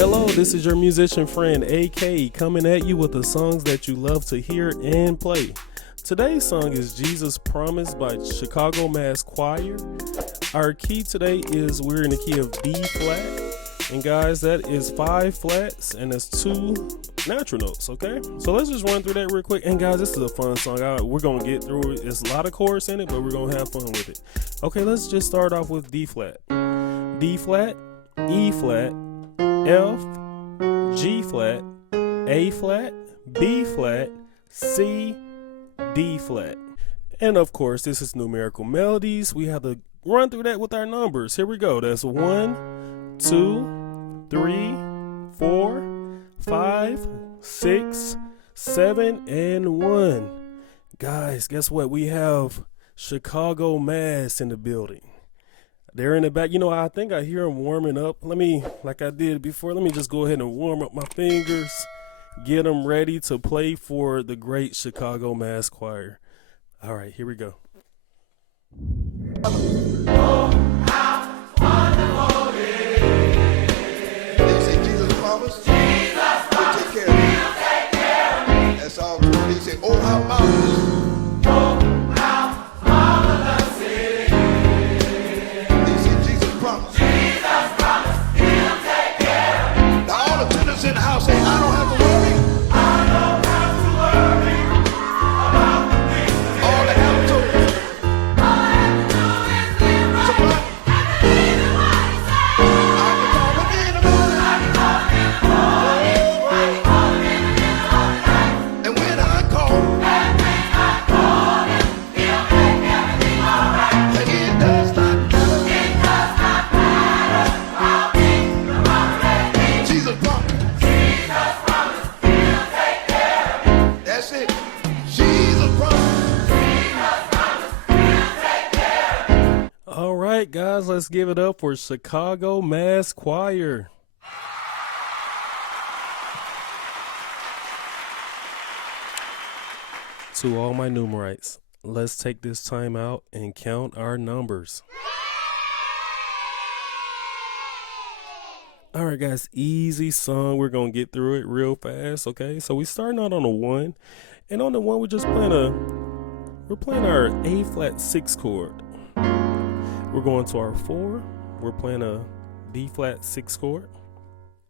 Hello, this is your musician friend AK coming at you with the songs that you love to hear and play. Today's song is Jesus Promise by Chicago Mass Choir. Our key today is we're in the key of D flat. And guys, that is 5 flats and it's 2 natural notes, okay? So let's just run through that real quick. And guys, this is a fun song. We're going to get through it. There's a lot of chords in it, but we're going to have fun with it. Okay, let's just start off with D flat. D flat, E flat, F, G flat, A flat, B flat, C, D flat. And of course, this is numerical melodies. We have to run through that with our numbers. Here we go. That's 1, 2, 3, 4, 5, 6, 7, and 1. Guys, guess what? We have Chicago Mass in the building. They're in the back. You know, I think I hear them warming up. Like I did before, let me just go ahead and warm up my fingers, get them ready to play for the great Chicago Mass Choir. All right, here we go. Oh, how wonderful it is. Did you say Jesus promised? Jesus promised. He'll take care of me. That's all. He said, oh, how marvelous. Oh, how marvelous it is. He said, Jesus promised. Jesus promised. He'll take care of me. Now all the tenants in the house say, I don't have to worry. I don't have to worry about the things. All they have to do. All right, guys, let's give it up for Chicago Mass Choir. To all my numerites, let's take this time out and count our numbers. All right, guys, easy song. We're going to get through it real fast, okay? So we starting out on a 1, and on the 1 we're playing our A flat 6 chord. We're going to our 4. We're playing a D flat 6 chord.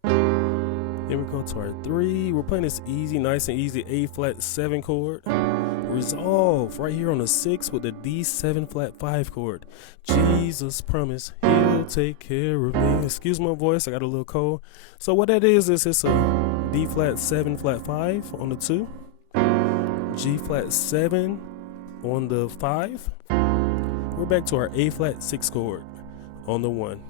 Then we go to our 3. We're playing this easy, nice and easy A flat 7 chord. Resolve right here on the 6 with the D 7 flat 5 chord. Jesus promised he'll take care of me. Excuse my voice, I got a little cold. So what that is it's a D flat 7 flat 5 on the 2. G flat 7 on the 5. We're back to our A flat 6 chord on the 1.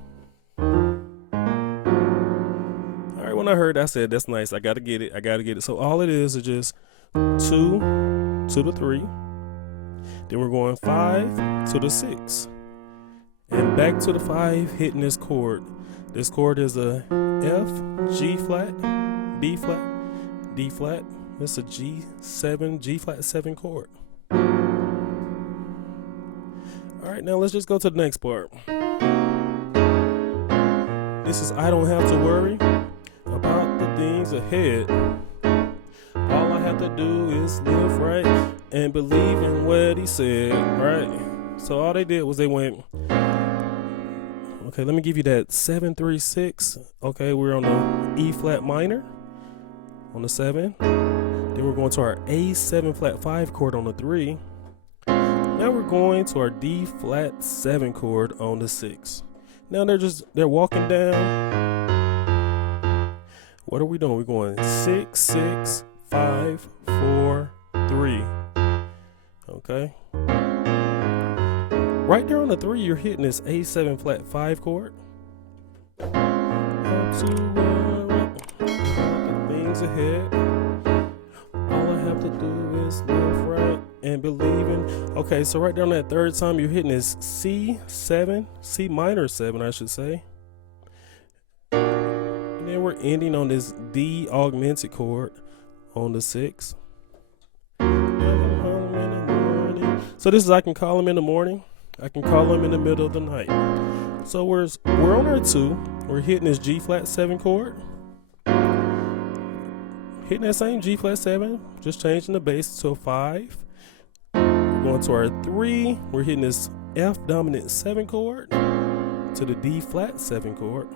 All right, when I heard that, I said, that's nice. I got to get it. So all it is just 2 to the 3. Then we're going 5 to the 6. And back to the 5, hitting this chord. This chord is a F, G flat, B flat, D flat. It's a G7, G flat 7 chord. All right, now let's just go to the next part. This is I don't have to worry about the things ahead. All I have to do is live right and believe in what he said, right? So all they did was they went, okay, let me give you that 7, 3, 6. Okay, we're on the E flat minor on the 7. Then we're going to our A7 flat 5 chord on the 3. Now we're going to our D flat 7 chord on the 6. Now they're walking down. What are we doing? We're going 6, 6, 5, 4, 3. Okay. Right there on the 3, you're hitting this A7 flat 5 chord. Things ahead. All I have to do is live right and believe in. Okay, so right there on that 3rd time, you're hitting this C7, C minor 7, I should say. And then we're ending on this D augmented chord on the 6. So this is I can call him in the morning. I can call him in the middle of the night. So we're on our 2. We're hitting this G flat 7 chord. hitting that same G flat 7, just changing the bass to a 5. We're going to our 3. We're hitting this F dominant 7 chord to the D flat 7 chord.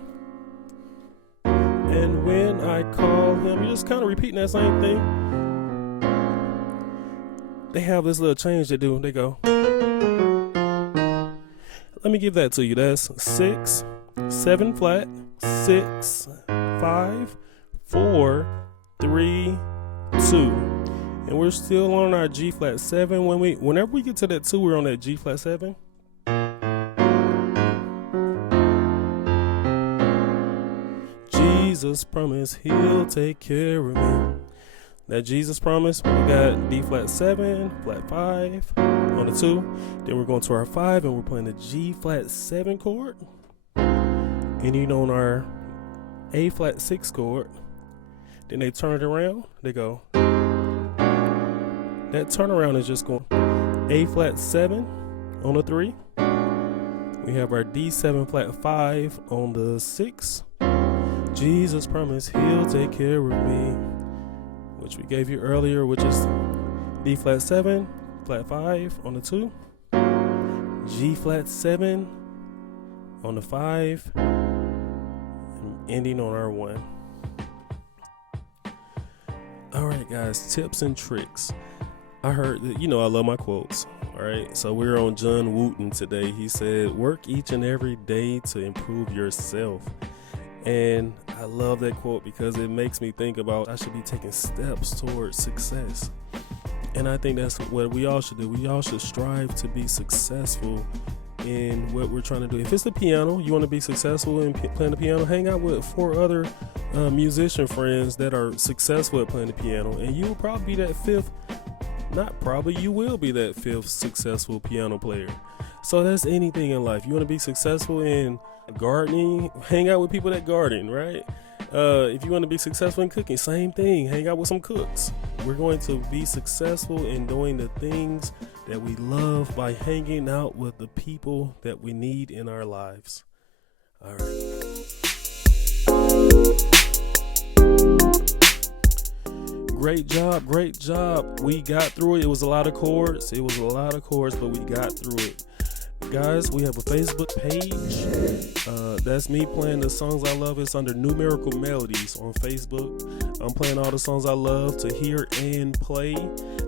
And when I call him, you're just kind of repeating that same thing. They have this little change they do. They go. Let me give that to you. That's 6, 7 flat, 6, 5, 4, 3, 2. And we're still on our G flat 7. Whenever we get to that 2, we're on that G flat 7. Jesus promised he'll take care of me. That Jesus promise, we got D flat 7, flat 5 on the 2. Then we're going to our 5 and we're playing the G flat 7 chord. Ending on our A flat 6 chord. Then they turn it around. They go. That turnaround is just going A flat 7 on the 3. We have our D7 flat 5 on the 6. Jesus promised he'll take care of me, which we gave you earlier, which is D flat 7, flat 5 on the 2, G flat 7 on the 5, and ending on our 1. Alright guys, tips and tricks. I heard that, I love my quotes. Alright, so we're on John Wooten today. He said, work each and every day to improve yourself. And I love that quote because it makes me think about I should be taking steps towards success. And I think that's what we all should do. We all should strive to be successful in what we're trying to do. If it's the piano, you want to be successful in playing the piano, hang out with 4 other musician friends that are successful at playing the piano. And you will probably be that 5th, not probably, you will be that 5th successful piano player. So that's anything in life. You want to be successful in gardening, hang out with people that garden, right? If you want to be successful in cooking, same thing, hang out with some cooks. We're going to be successful in doing the things that we love by hanging out with the people that we need in our lives. All right. Great job. We got through it. It was a lot of chords, but we got through it. Guys, we have a Facebook page. That's me playing the songs I love. It's under Numerical Melodies on Facebook. I'm playing all the songs I love to hear and play.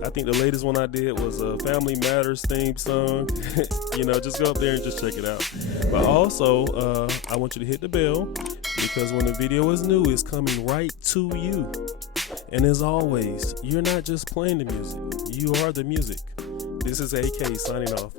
I think the latest one I did was a Family Matters theme song. Just go up there and just check it out. But also, I want you to hit the bell because when the video is new, it's coming right to you. And as always, you're not just playing the music. You are the music. This is AK signing off.